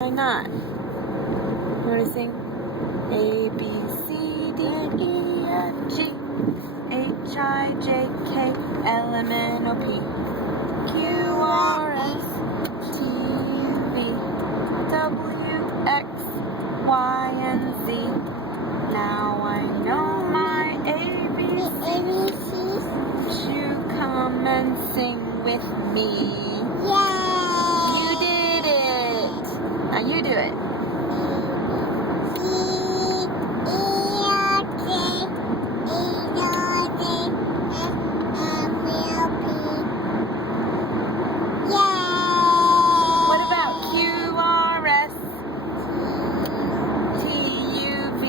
Why not? You want to sing? A, B, C, D, E, F, G, H, I, J, K, L, M, N, O, P, Q, R, S, T, U, V, W, X, Y, and Z. Now I know my ABCs. You come and sing with me. Yay! You did it. Now you do it. What about Q, R, S, T, U, V?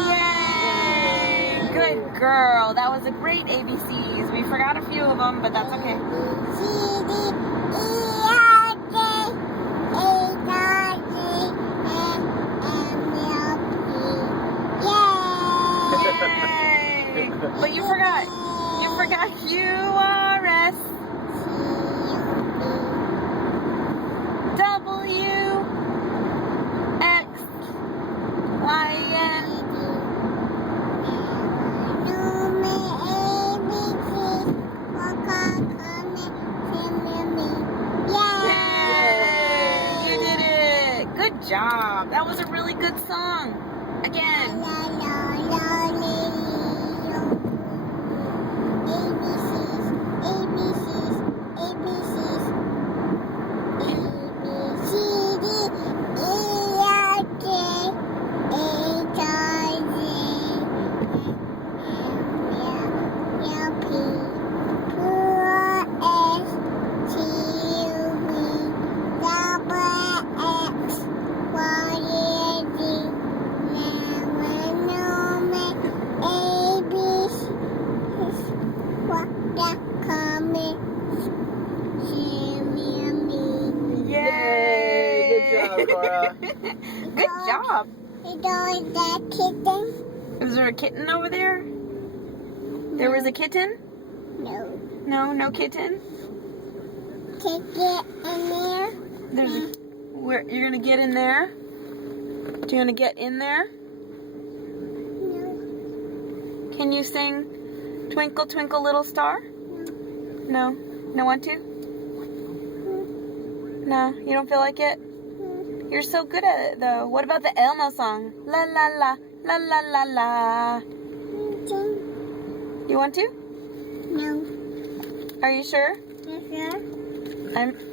Yay! Good girl. That was a great ABCs. We forgot a few of them, but that's okay. Yay! But you forgot Q, R, S, W, X, Y, and Yay! You did it! Good job. That was a really good song. Again. Yay! Good job, Cora. Good job. Is there a kitten over there? There was a kitten? No. No kitten? Can get in there? There's a, where you're gonna get in there? Do you wanna get in there? No. Can you sing Twinkle Twinkle Little Star? No? No want to? No, you don't feel like it? You're so good at it though. What about the Elmo song? La la la, la la la la. You want to? No. Are you sure?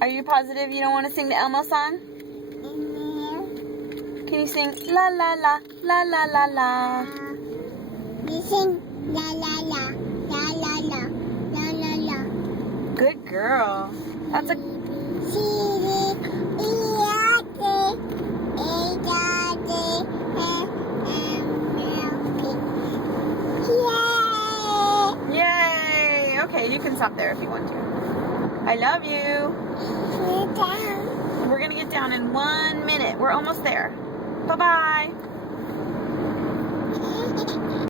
Are you positive you don't want to sing the Elmo song? In there. Can you sing la la la, la la la la? You sing la la la, la la la, la la la. Good girl. That's a Yay! Okay, you can stop there if you want to. I love you. We're gonna get down in 1 minute. We're almost there. Bye-bye.